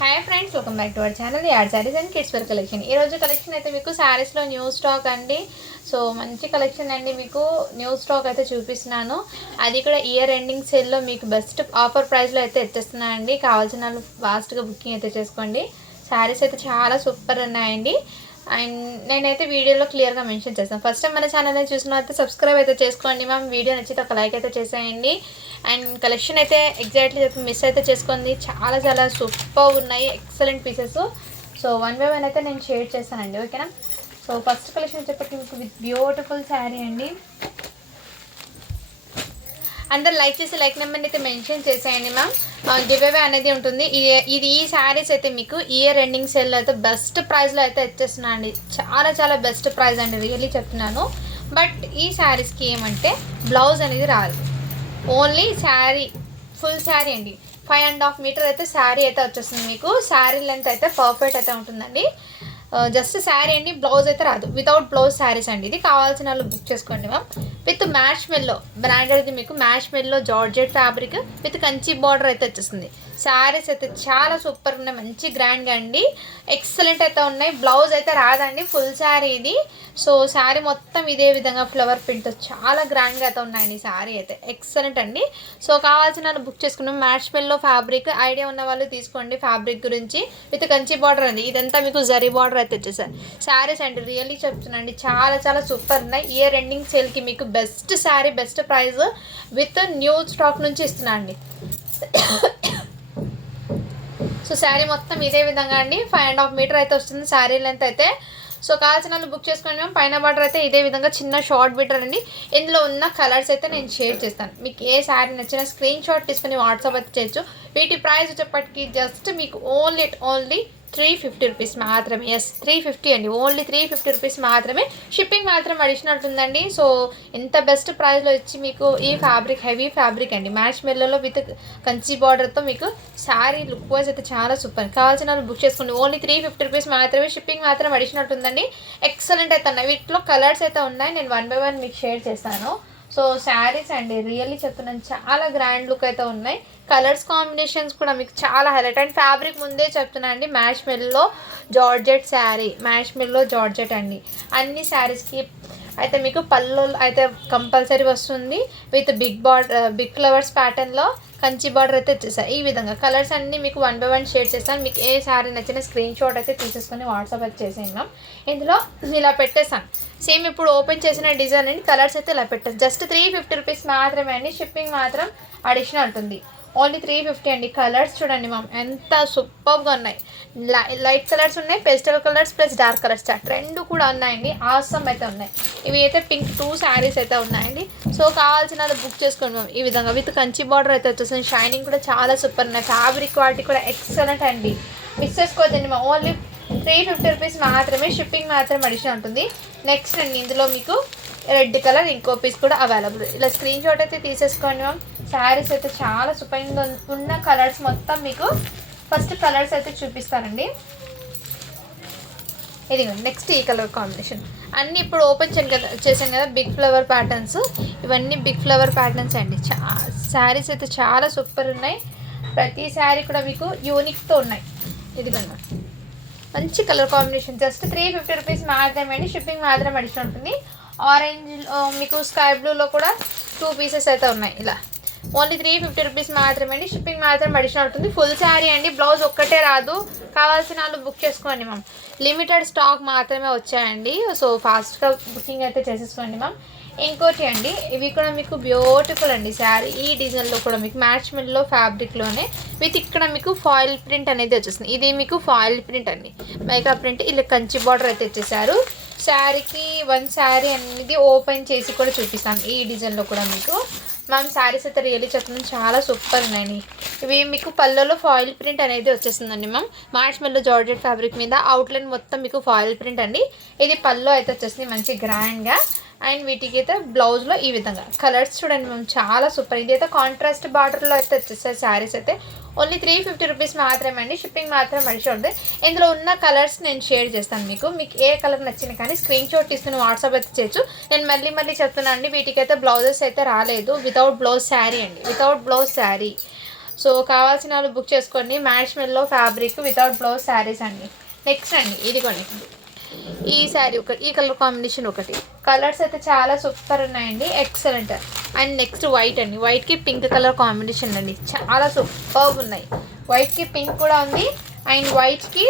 Hi friends welcome back to our channel add sarees and kids wear collection ఈ రోజు collection అయితే మీకు శారీస్లో న్యూ స్టాక్ అండి. సో మంచి కలెక్షన్ అండి మీకు. న్యూ స్టాక్ అయితే చూపిస్తున్నాను. అది కూడా ఇయర్ ఎండింగ్ సేల్లో మీకు బెస్ట్ ఆఫర్ ప్రైస్లో అయితే ఇచ్చేస్తున్నానండి కావాల్సిన వాళ్ళు ఫాస్ట్గా బుకింగ్ అయితే చేసుకోండి. శారీస్ అయితే చాలా సూపర్ ఉన్నాయండి. అండ్ నేనైతే వీడియోలో క్లియర్గా మెన్షన్ చేస్తాను ఫస్ట్ టైం మన ఛానల్ని చూసినట్టు సబ్స్క్రైబ్ అయితే చేసుకోండి మ్యామ్ వీడియో నచ్చితే ఒక లైక్ అయితే చేసేయండి. అండ్ కలెక్షన్ అయితే ఎగ్జాక్ట్లీ మిస్ అయితే చేసుకోండి. చాలా చాలా సూపర్ ఉన్నాయి. Excellent pieces so one by one అయితే నేను షేర్ చేస్తానండి ఓకేనా సో ఫస్ట్ కలెక్షన్ వచ్చేప్పటికి మీకు విత్ బ్యూటిఫుల్ శారీ అండి. అందరు లైక్ చేసి లైక్ నెంబర్ని అయితే మెన్షన్ చేసేయండి మ్యామ్. గివ్ అవే అనేది ఉంటుంది. ఇది ఈ శారీస్ అయితే మీకు ఇయర్ ఎండింగ్ సేల్లో అయితే బెస్ట్ ప్రైస్లో అయితే ఇచ్చేస్తున్నా అండి. చాలా చాలా బెస్ట్ ప్రైస్ అండి. రియల్లీ చెప్తున్నాను. బట్ ఈ శారీస్కి ఏమంటే బ్లౌజ్ అనేది రాదు. ఓన్లీ శారీ ఫుల్ శారీ అండి. ఫైవ్ అండ్ హాఫ్ మీటర్ అయితే శారీ అయితే వచ్చేస్తుంది మీకు. శారీ లెంత్ అయితే పర్ఫెక్ట్ అయితే ఉంటుందండి. జస్ట్ శారీ అండి బ్లౌజ్ అయితే రాదు. వితౌట్ బ్లౌజ్ శారీస్ అండి ఇది. కావాల్సిన వాళ్ళు బుక్ చేసుకోండి మ్యామ్ విత్ మ్యాష్ మెల్లో బ్రాండెడ్ది మీకు marshmallow georgette fabric with Kanchi border అయితే వచ్చేస్తుంది. శారీస్ అయితే చాలా సూపర్ ఉన్నాయి. మంచి గ్రాండ్గా అండి. ఎక్సలెంట్ అయితే ఉన్నాయి. బ్లౌజ్ అయితే రాదండి. ఫుల్ శారీ ఇది. సో శారీ మొత్తం ఇదే విధంగా ఫ్లవర్ ప్రింట్ చాలా గ్రాండ్గా అయితే ఉన్నాయండి శారీ అయితే. ఎక్సలెంట్ అండి. సో కావాల్సిన వాళ్ళు బుక్ చేసుకున్నాం మ్యాష్ మెల్లో ఫ్యాబ్రిక్ ఐడియా ఉన్న వాళ్ళు తీసుకోండి ఫ్యాబ్రిక్ గురించి. విత్ కంచి బార్డర్ అండి. ఇదంతా మీకు జరీ బార్డర్ అయితే వచ్చేసారు శారీస్ అండి రియల్లీ చెప్తున్నాండి చాలా చాలా సూపర్ ఉన్నాయి. ఇయర్ ఎండింగ్ సేల్కి మీకు best saree best price with new stock నుంచి ఇస్తున్నా అండి. సో శారీ మొత్తం ఇదే విధంగా అండి. ఫైవ్ అండ్ హాఫ్ మీటర్ అయితే వస్తుంది శారీ లెంత్ అయితే. సో కావాల్సిన వాళ్ళు బుక్ చేసుకోండి మేము పైన బార్డర్ అయితే ఇదే విధంగా చిన్న షార్ట్ బిటర్ అండి. ఇందులో ఉన్న కలర్స్ అయితే నేను షేర్ చేస్తాను. మీకు ఏ శారీ నచ్చినా స్క్రీన్ షాట్ తీసుకుని వాట్సాప్ అయితే చేయొచ్చు. వీటి ప్రైస్ వచ్చేప్పటికి జస్ట్ మీకు only only three fifty rupees మాత్రమే. ఎస్ త్రీ ఫిఫ్టీ అండి. ఓన్లీ త్రీ ఫిఫ్టీ రూపీస్ మాత్రమే. షిప్పింగ్ మాత్రం అడిషనల్ ఉంటుందండి. సో ఎంత బెస్ట్ ప్రైస్లో ఇచ్చి మీకు ఈ ఫ్యాబ్రిక్ హెవీ ఫ్యాబ్రిక్ అండి. మ్యాచ్ మెల్లలో విత్ కంచి బార్డర్తో మీకు శారీ లుక్ వైజ్ అయితే చాలా సూపర్ కావాల్సిన వాళ్ళు బుక్ చేసుకోండి. ఓన్లీ త్రీ ఫిఫ్టీ రూపీస్ మాత్రమే. షిప్పింగ్ మాత్రం అడిషనల్ ఉందండి ఎక్సలెంట్ అయితే ఉన్నాయి. వీటిలో కలర్స్ అయితే ఉన్నాయి. నేను వన్ బై వన్ మీకు షేర్ చేస్తాను. సో శారీస్ అండి రియల్లీ చెప్తున్నాను చాలా గ్రాండ్ లుక్ అయితే ఉన్నాయి. కలర్స్ కాంబినేషన్స్ కూడా మీకు చాలా హైలైట్ అండ్ ఫ్యాబ్రిక్ ముందే చెప్తున్నా అండి marshmallow georgette saree marshmallow georgette అండి. అన్ని శారీస్కి అయితే మీకు పళ్ళు అయితే కంపల్సరీ వస్తుంది. With big border big flowers ప్యాటర్న్లో కంచి బార్డర్ అయితే వచ్చేసాయి ఈ విధంగా కలర్స్ అన్నీ మీకు వన్ బై వన్ షేడ్ చేస్తాను. మీకు ఏ శారీ నచ్చిన స్క్రీన్ షాట్ అయితే తీసేసుకొని వాట్సాప్ అయితే చేసేయండి ఇందులో ఇలా పెట్టేసాను సేమ్ ఇప్పుడు ఓపెన్ చేసిన డిజైన్ అండి. కలర్స్ అయితే ఇలా పెట్టాను జస్ట్ త్రీ ఫిఫ్టీ రూపీస్ మాత్రమే అండి. షిప్పింగ్ మాత్రం అడిషనల్ ఉంటుంది. ఓన్లీ త్రీ ఫిఫ్టీ అండి. కలర్స్ చూడండి మ్యామ్ ఎంత సూపర్గా ఉన్నాయి. లై- లైట్ కలర్స్ ఉన్నాయి pastel colours plus dark colours రెండు కూడా ఉన్నాయండి. ఆసమ్ అయితే ఉన్నాయి. ఇవి అయితే పింక్ టూ శారీస్ అయితే ఉన్నాయండి. సో కావాల్సిన వాళ్ళు బుక్ చేసుకోండి మ్యామ్ ఈ విధంగా విత్ కంచి బార్డర్ అయితే వచ్చేసింది. షైనింగ్ కూడా చాలా సూపర్ ఉన్నాయి. ఫ్యాబ్రిక్ క్వాలిటీ కూడా ఎక్సలెంట్ అండి. మిస్ చేసుకోవద్దండి ma'am only three fifty rupees మాత్రమే షిప్పింగ్ మాత్రం అడిషన్ ఉంటుంది. నెక్స్ట్ అండి ఇందులో మీకు రెడ్ కలర్ ఇంకో పీస్ కూడా అవైలబుల్. ఇలా స్క్రీన్ షాట్ అయితే తీసేసుకోండి మ్యామ్ శారీస్ అయితే చాలా సూపర్గా ఉన్న కలర్స్ మొత్తం మీకు ఫస్ట్ కలర్స్ అయితే చూపిస్తానండి. ఇది నెక్స్ట్ ఈ కలర్ కాంబినేషన్. అన్నీ ఇప్పుడు ఓపెన్ చేయండి కదా చేసాం కదా బిగ్ ఫ్లవర్ ప్యాటర్న్స్ ఇవన్నీ బిగ్ ఫ్లవర్ ప్యాటర్న్స్ అండి. చా శారీస్ అయితే చాలా సూపర్ ఉన్నాయి. ప్రతి శారీ కూడా మీకు యూనిక్తో ఉన్నాయి. ఇదిగోండి మంచి colour combination. Just three fifty rupees మాత్రమే అండి. షిప్పింగ్ మాత్రం అడిషన్ ఉంటుంది. ఆరెంజ్ మీకు స్కై బ్లూలో కూడా టూ పీసెస్ అయితే ఉన్నాయి. ఇలా. ఓన్లీ త్రీ ఫిఫ్టీ రూపీస్ మాత్రమే అండి. షిప్పింగ్ మాత్రం అడిషనల్ ఉంటుంది. ఫుల్ శారీ అండి. బ్లౌజ్ ఒక్కటే రాదు. కావాల్సిన వాళ్ళు బుక్ చేసుకోండి మ్యామ్. లిమిటెడ్ స్టాక్ మాత్రమే వచ్చాయండి. సో ఫాస్ట్గా బుకింగ్ అయితే చేసేసుకోండి మ్యామ్. ఇంకోటి అండి ఇవి కూడా మీకు బ్యూటిఫుల్ అండి. శారీ ఈ డిజైన్లో కూడా మీకు మ్యాచ్ మిల్లో ఫ్యాబ్రిక్లోనే విత్ ఇక్కడ మీకు ఫాయిల్ ప్రింట్ అనేది వచ్చేస్తుంది. ఇది మీకు ఫాయిల్ ప్రింట్ అండి. మేకప్ ప్రింట్ ఇలా కంచి బార్డర్ అయితే ఇచ్చేసారు శారీకి వన్ శారీ అనేది ఓపెన్ చేసి కూడా చూపిస్తాను ఈ డిజైన్లో కూడా మీకు. మ్యామ్ శారీస్ అయితే రియల్లీ చెప్తున్నాను. చాలా సూపర్ ఉన్నాయండి. ఇవి మీకు పళ్ళలో ఫాయిల్ ప్రింట్ అనేది వచ్చేస్తుందండి ma'am marshmallow georgette fabric మీద అవుట్లైన్ మొత్తం మీకు ఫాయిల్ ప్రింట్ అండి. ఇది పళ్ళు అయితే వచ్చేసింది మంచి గ్రాండ్గా అండ్ వీటికి అయితే బ్లౌజ్లో ఈ విధంగా. కలర్స్ చూడండి మేము చాలా సూపర్. ఇది అయితే కాంట్రాస్ట్ బార్డర్లో అయితే వచ్చేసాయి శారీస్ అయితే. ఓన్లీ త్రీ ఫిఫ్టీ రూపీస్ మాత్రమే అండి. షిప్పింగ్ మాత్రం మనిషి ఉంటుంది ఇందులో ఉన్న కలర్స్ నేను షేర్ చేస్తాను మీకు. మీకు ఏ కలర్ నచ్చింది కానీ స్క్రీన్ షాట్ తీసుకుని వాట్సాప్ అయితే చేయొచ్చు. నేను మళ్ళీ మళ్ళీ చెప్తున్నాను అండి వీటికి అయితే బ్లౌజెస్ అయితే రాలేదు. వితౌట్ బ్లౌజ్ శారీ అండి. వితౌట్ బ్లౌజ్ శారీ సో కావాల్సిన వాళ్ళు బుక్ చేసుకోండి. మ్యాచ్ మెల్లో ఫ్యాబ్రిక్ వితౌట్ బ్లౌజ్ శారీస్ అండి. నెక్స్ట్ అండి. ఇదిగోండి. ఈ శారీ ఒకటి ఈ కలర్ కాంబినేషన్ ఒకటి. కలర్స్ అయితే చాలా సూపర్ ఉన్నాయండి. ఎక్సలెంట్ అండ్ నెక్స్ట్ వైట్ అండి. వైట్కి పింక్ కలర్ కాంబినేషన్ అండి. చాలా సూపర్ ఉన్నాయి. వైట్కి పింక్ కూడా ఉంది. అండ్ వైట్కి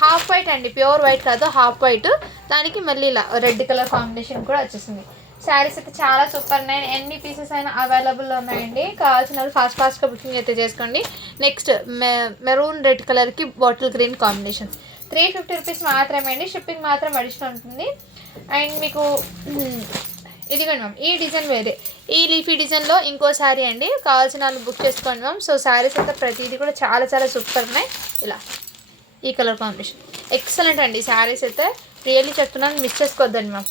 హాఫ్ వైట్ అండి. ప్యూర్ వైట్ కాదు హాఫ్ వైట్ దానికి మళ్ళీ ఇలా రెడ్ కలర్ కాంబినేషన్ కూడా వచ్చేసింది. శారీస్ అయితే చాలా సూపర్ ఉన్నాయి. ఎన్ని పీసెస్ అయినా అవైలబుల్లో ఉన్నాయండి. కావాల్సిన వాళ్ళు ఫాస్ట్ ఫాస్ట్గా బుకింగ్ అయితే చేసుకోండి. నెక్స్ట్ మె మెరూన్ రెడ్ కలర్కి bottle green combinations three fifty rupees మాత్రమే అండి. షిప్పింగ్ మాత్రం అడిషనల్ ఉంటుంది. అండ్ మీకు ఇదిగోండి మ్యామ్ ఈ డిజైన్ వేరే. ఈ లీఫీ డిజైన్లో ఇంకో శారీ అండి. కావాల్సిన వాళ్ళు బుక్ చేసుకోండి మ్యామ్. సో శారీస్ అయితే ప్రతిదీ కూడా చాలా చాలా సూపర్ ఉన్నాయి. ఇలా ఈ కలర్ కాంబినేషన్. ఎక్సలెంట్ అండి శారీస్ అయితే. రియల్లీ చెప్తున్నాను మిస్ చేసుకోవద్దండి మ్యామ్.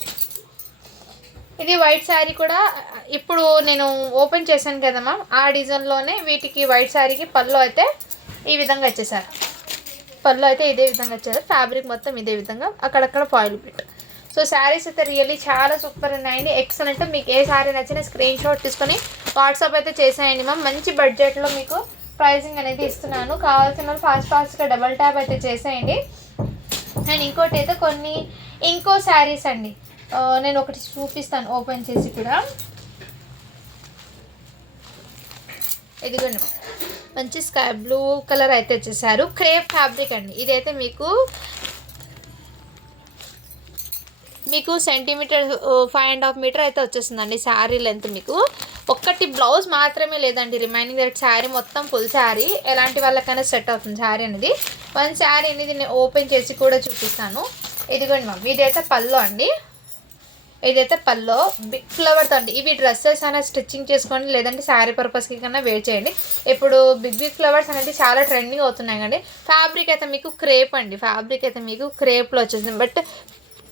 ఇది వైట్ శారీ కూడా. ఇప్పుడు నేను ఓపెన్ చేశాను కదా మ్యామ్. ఆ డిజైన్లోనే వీటికి వైట్ శారీకి పళ్ళు అయితే ఈ విధంగా వచ్చేసారు పళ్ళు అయితే ఇదే విధంగా వచ్చారు ఫ్యాబ్రిక్ మొత్తం ఇదే విధంగా అక్కడక్కడ ఫాయిల్ ప్రింట్ సో శారీస్ అయితే రియల్లీ చాలా సూపర్ ఉన్నాయండి. ఎక్సలెంట్ మీకు ఏ శారీ నచ్చినా స్క్రీన్ షాట్ తీసుకొని వాట్సాప్ అయితే చేసేయండి మ్యామ్ మంచి బడ్జెట్లో మీకు ప్రైసింగ్ అనేది ఇస్తున్నాను. కావాల్సిన వాళ్ళు ఫాస్ట్ ఫాస్ట్గా డబల్ ట్యాప్ అయితే చేసేయండి. అండ్ ఇంకోటి అయితే కొన్ని ఇంకో శారీస్ అండి. Uh, నేను ఒకటి చూపిస్తాను. ఓపెన్ చేసి కూడా. ఇదిగోండి మంచి స్కై బ్లూ కలర్ అయితే వచ్చేసారు. క్రేప్ ఫ్యాబ్రిక్ అండి. ఇదైతే మీకు మీకు centimetre five and half metre అయితే వచ్చేస్తుందండి శారీ లెంత్ మీకు. ఒక్కటి బ్లౌజ్ మాత్రమే లేదండి. రిమైనింగ్ దట్ శారీ మొత్తం ఫుల్ శారీ. ఎలాంటి వాళ్ళకైనా సెట్ అవుతుంది శారీ అనేది. వన్ శారీ అనేది నేను ఓపెన్ చేసి కూడా చూపిస్తాను. ఇదిగోండి మమ్మీ ఇదైతే పళ్ళు అండి. ఇదైతే పల్లో బిగ్ ఫ్లవర్తో అండి. ఇవి డ్రెస్సెస్ అయినా స్టిచ్చింగ్ చేసుకోండి లేదంటే శారీ పర్పస్కి కన్నా వేర్ చేయండి. ఇప్పుడు బిగ్ బిగ్ ఫ్లవర్స్ అనేది చాలా ట్రెండింగ్ అవుతున్నాయి కండి ఫ్యాబ్రిక్ అయితే మీకు క్రేప్ అండి. ఫ్యాబ్రిక్ అయితే మీకు క్రేప్లో వచ్చేసింది. బట్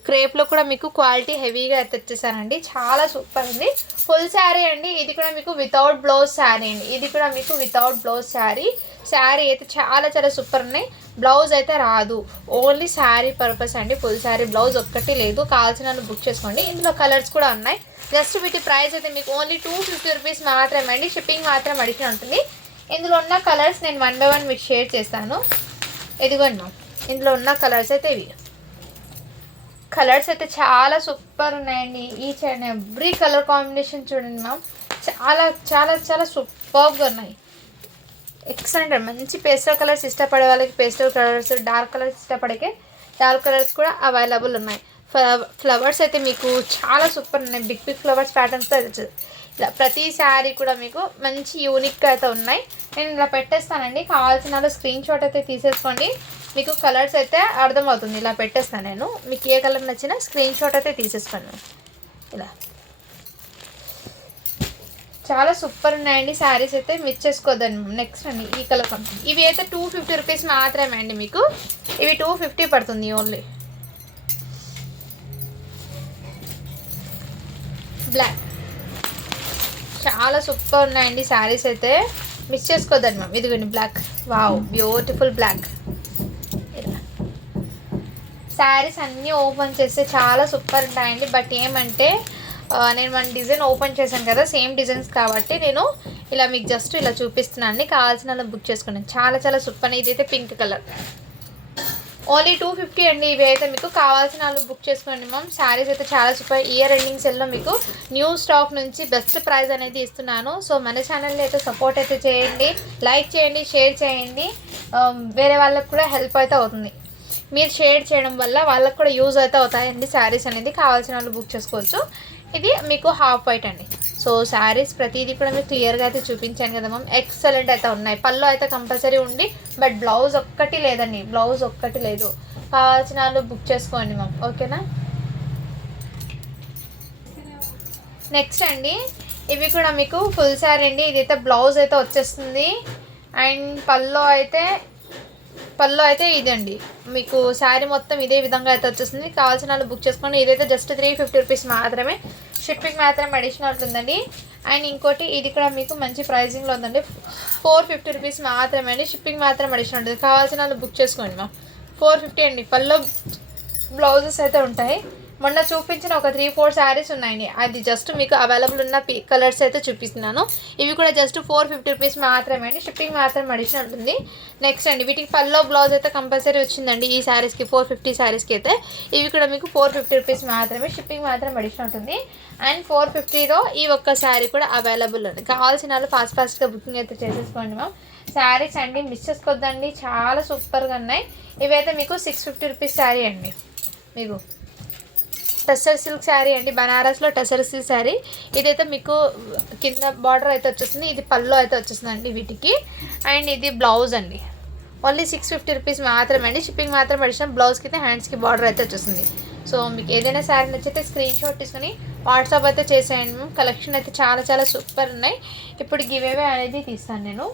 క్రేప్లో కూడా మీకు క్వాలిటీ హెవీగా అయితే వచ్చేసానండి చాలా సూపర్ ఉంది. ఫుల్ శారీ అండి. ఇది కూడా మీకు వితౌట్ బ్లౌజ్ శారీ అండి. ఇది కూడా మీకు వితౌట్ బ్లౌజ్ శారీ. శారీ అయితే చాలా చాలా సూపర్ ఉన్నాయి. బ్లౌజ్ అయితే రాదు. ఓన్లీ శారీ పర్పస్ అండి. ఫుల్ శారీ బ్లౌజ్ ఒక్కటి లేదు. కావాల్సిన బుక్ చేసుకోండి. ఇందులో కలర్స్ కూడా ఉన్నాయి. జస్ట్ వీటి ప్రైస్ అయితే మీకు ఓన్లీ టూ ఫిఫ్టీ రూపీస్ మాత్రమే అండి. షిప్పింగ్ మాత్రం అడిషన్ ఉంటుంది. ఇందులో ఉన్న కలర్స్ నేను వన్ బై వన్ మీకు షేర్ చేస్తాను. ఇదిగోండి మ్యామ్ ఇందులో ఉన్న కలర్స్ అయితే ఇవి. కలర్స్ అయితే చాలా సూపర్ ఉన్నాయండి. Each and every colour combination చూడండి మ్యామ్ చాలా చాలా చాలా సూపర్గా ఉన్నాయి. ఎక్సలెంట్. మంచి పేస్టల్ కలర్స్ ఇష్టపడే వాళ్ళకి పేస్టల్ కలర్స్ డార్క్ కలర్స్ ఇష్టపడకే డార్క్ కలర్స్ కూడా అవైలబుల్ ఉన్నాయి. ఫ్లవర్స్ అయితే మీకు చాలా సూపర్ ఉన్నాయి. బిగ్ బిగ్ ఫ్లవర్స్ ప్యాటర్న్స్తో వచ్చేది. ఇలా ప్రతి శారీ కూడా మీకు మంచి యూనిక్గా అయితే ఉన్నాయి. నేను ఇలా పెట్టేస్తానండి. కావాల్సిన వాళ్ళు స్క్రీన్ షాట్ అయితే తీసేసుకోండి. మీకు కలర్స్ అయితే అర్థమవుతుంది. ఇలా పెట్టేస్తాను నేను. మీకు ఏ కలర్ నచ్చినా స్క్రీన్ షాట్ అయితే తీసేసుకోండి. ఇలా. చాలా సూపర్ ఉన్నాయండి. శారీస్ అయితే మిస్ చేసుకోవద్దండి నెక్స్ట్ అండి ఈ కలర్ ఇవి అయితే టూ ఫిఫ్టీ రూపీస్ మాత్రమే అండి మీకు. ఇవి టూ ఫిఫ్టీ పడుతుంది ఓన్లీ బ్లాక్ చాలా సూపర్ ఉన్నాయండి శారీస్ అయితే. మిస్ చేసుకోవద్దండి మ్యామ్ ఇదిగోండి black wow beautiful black sarees అన్నీ ఓపెన్ చేస్తే చాలా సూపర్ ఉంటాయండి. బట్ ఏమంటే నేను మన డిజైన్ ఓపెన్ చేశాను కదా సేమ్ డిజైన్స్ కాబట్టి నేను ఇలా మీకు జస్ట్ ఇలా చూపిస్తున్నాను అండి కావాల్సిన బుక్ చేసుకున్నాను. చాలా చాలా సూపర్ ఇది అయితే pink colour only two fifty అండి. ఇవి అయితే మీకు కావాల్సిన వాళ్ళు బుక్ చేసుకోండి మ్యామ్ శారీస్ అయితే చాలా సూపర్ ఇయర్ ఎండింగ్ సెల్లో మీకు న్యూ స్టాక్ నుంచి బెస్ట్ ప్రైస్ అనేది ఇస్తున్నాను. సో మన ఛానల్ని అయితే సపోర్ట్ అయితే చేయండి. లైక్ చేయండి షేర్ చేయండి. Um, వేరే వాళ్ళకి కూడా హెల్ప్ అయితే అవుతుంది. మీరు షేర్ చేయడం వల్ల వాళ్ళకి కూడా యూజ్ అయితే అవుతాయండి శారీస్ అనేది. కావాల్సిన వాళ్ళు బుక్ చేసుకోవచ్చు. ఇది మీకు హాఫ్ వైట్ అండి. సో శారీస్ ప్రతిదీ కూడా మీకు క్లియర్గా అయితే చూపించాను కదా మ్యామ్ ఎక్సలెంట్ అయితే ఉన్నాయి. పళ్ళు అయితే కంపల్సరీ ఉండి బట్ బ్లౌజ్ ఒక్కటి లేదండి. బ్లౌజ్ ఒక్కటి లేదు. కావాల్సిన బుక్ చేసుకోండి మ్యామ్ ఓకేనా నెక్స్ట్ అండి ఇవి కూడా మీకు ఫుల్ శారీ అండి. ఇదైతే బ్లౌజ్ అయితే వచ్చేస్తుంది. అండ్ పళ్ళు అయితే పళ్ళు అయితే ఇదండి. మీకు శారీ మొత్తం ఇదే విధంగా అయితే వచ్చేస్తుంది. కావాల్సిన వాళ్ళు బుక్ చేసుకోండి. ఇదైతే జస్ట్ త్రీ ఫిఫ్టీ రూపీస్ మాత్రమే. షిప్పింగ్ మాత్రం అడిషనల్ ఉంటుందండి అండ్ ఇంకోటి ఇది కూడా మీకు మంచి ప్రైజింగ్లో ఉందండి. ఫోర్ ఫిఫ్టీ రూపీస్ మాత్రమే అండి. షిప్పింగ్ మాత్రం అడిషనల్ ఉంటుంది. కావాల్సిన వాళ్ళు బుక్ చేసుకోండి మా ఫోర్ ఫిఫ్టీ అండి. పల్లో బ్లౌజెస్ అయితే ఉంటాయి. మొన్న చూపించిన ఒక త్రీ ఫోర్ శారీస్ ఉన్నాయండి అది జస్ట్ మీకు అవైలబుల్ ఉన్న పీ కలర్స్ అయితే చూపిస్తున్నాను. ఇవి కూడా జస్ట్ ఫోర్ ఫిఫ్టీ రూపీస్ మాత్రమే అండి. షిప్పింగ్ మాత్రం అడిషన్ ఉంటుంది. నెక్స్ట్ అండి వీటికి పల్లో బ్లౌజ్ అయితే కంపల్సరీ వచ్చిందండి. ఈ శారీస్కి ఫోర్ ఫిఫ్టీ శారీస్కి అయితే. ఇవి కూడా మీకు ఫోర్ ఫిఫ్టీ రూపీస్ మాత్రమే షిప్పింగ్ మాత్రం అడిషన్ ఉంటుంది. అండ్ ఫోర్ ఫిఫ్టీలో ఈ ఒక్క శారీ కూడా అవైలబుల్ ఉంది. కావాల్సిన వాళ్ళు ఫాస్ట్ ఫాస్ట్గా బుకింగ్ అయితే చేసేసుకోండి మ్యామ్ శారీస్ అండి మిస్ చేసుకోవద్దండి చాలా సూపర్గా ఉన్నాయి. ఇవైతే మీకు సిక్స్ ఫిఫ్టీ రూపీస్ శారీ అండి. మీకు టెస్టర్ సిల్క్ శారీ అండి బనారస్లో టెస్టర్ సిల్క్ శారీ. ఇదైతే మీకు కింద బార్డర్ అయితే వచ్చేస్తుంది ఇది పళ్ళు అయితే వచ్చేస్తుంది అండి వీటికి. అండ్ ఇది బ్లౌజ్ అండి. ఓన్లీ సిక్స్ ఫిఫ్టీ రూపీస్ మాత్రమే అండి షిప్పింగ్ మాత్రం అడిషన్ బ్లౌజ్కి అయితే హ్యాండ్స్కి బార్డర్ అయితే వచ్చేసింది సో మీకు ఏదైనా శారీ నచ్చితే స్క్రీన్ షాట్ తీసుకుని వాట్సాప్ అయితే చేసేయండి కలెక్షన్ అయితే చాలా చాలా సూపర్ ఉన్నాయి. ఇప్పుడు గివేవే అనేది తీస్తాను నేను.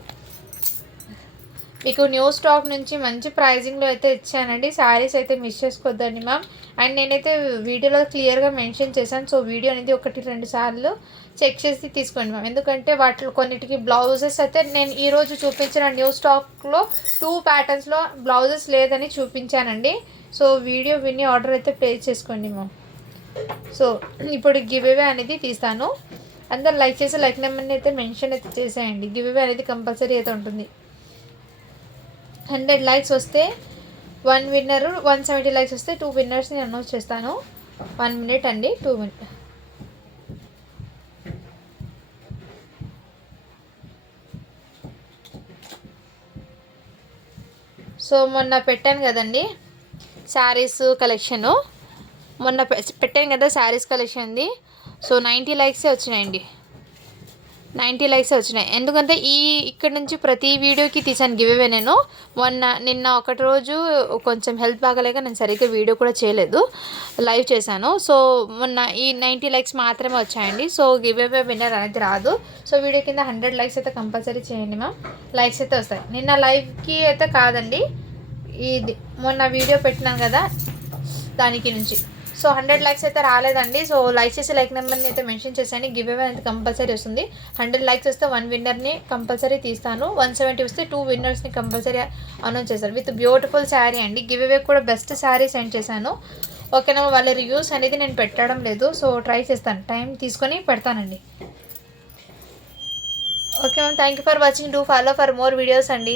మీకు న్యూ స్టాక్ నుంచి మంచి ప్రైజింగ్లో అయితే ఇచ్చానండి. శారీస్ అయితే మిస్ చేసుకోవద్దండి మ్యామ్. అండ్ నేనైతే వీడియోలో క్లియర్గా మెన్షన్ చేశాను. సో వీడియో అనేది ఒకటి రెండు సార్లు చెక్ చేసి తీసుకోండి మ్యామ్. ఎందుకంటే వాటిలో కొన్నిటికి బ్లౌజెస్ అయితే నేను ఈరోజు చూపించిన న్యూ స్టాక్లో టూ ప్యాటర్న్స్లో బ్లౌజెస్ లేదని చూపించానండి. సో వీడియో విని ఆర్డర్ అయితే ప్లేస్ చేసుకోండి మ్యామ్. సో ఇప్పుడు గివ్ అవే అనేది తీస్తాను. అందరు లైక్ చేసి లైక్ నెంబర్ని అయితే మెన్షన్ అయితే చేసేయండి. గివ్ అవే అనేది కంపల్సరీ అయితే ఉంటుంది. హండ్రెడ్ లైక్స్ వస్తే one winner one seventy likes వస్తే టూ విన్నర్స్ని అనౌన్స్ చేస్తాను. వన్ మినిట్ అండి టూ మినిట్ సో మొన్న పెట్టాను కదండి శారీస్ కలెక్షను. మొన్న పెట్టాను కదా శారీస్ కలెక్షన్ది. సో నైంటీ లైక్సే వచ్చినాయండి. నైంటీ లైక్స్ వచ్చినాయి. ఎందుకంటే ఈ ఇక్కడ నుంచి ప్రతి వీడియోకి తీసాను గివ్వే నేను. మొన్న నిన్న ఒకటి రోజు కొంచెం హెల్త్ బాగలేక నేను సరిగ్గా వీడియో కూడా చేయలేదు లైవ్ చేశాను. సో మొన్న ఈ నైంటీ లైక్స్ మాత్రమే వచ్చాయండి. సో గివ్వే విన్నర్ అనేది రాదు. సో వీడియో కింద హండ్రెడ్ లైక్స్ అయితే కంపల్సరీ చేయండి మ్యామ్. లైక్స్ అయితే వస్తాయి. నిన్న లైవ్కి అయితే కాదండి. ఇది మొన్న వీడియో పెట్టినాను కదా దానికి నుంచి. సో హండ్రెడ్ లైక్స్ అయితే రాలేదండి. సో లైక్ చేసి లైక్ నెంబర్ని అయితే మెన్షన్ చేశాను గివ్ అవే అయితే కంపల్సరీ వస్తుంది. హండ్రెడ్ లైక్స్ వస్తే వన్ విన్నర్ని కంపల్సరీ తీస్తాను. వన్ సెవెంటీ వస్తే టూ విన్నర్స్ని కంపల్సరీ అనౌన్స్ చేశాను విత్ బ్యూటిఫుల్ శారీ అండి. గివ్ అవే కూడా బెస్ట్ శారీ సెండ్ చేశాను. ఓకేనా వాళ్ళ రివ్యూస్ అనేది నేను పెట్టడం లేదు. సో ట్రై చేస్తాను. టైం తీసుకొని పెడతానండి. Okay ma'am thank you for watching. Do follow for more videos అండి.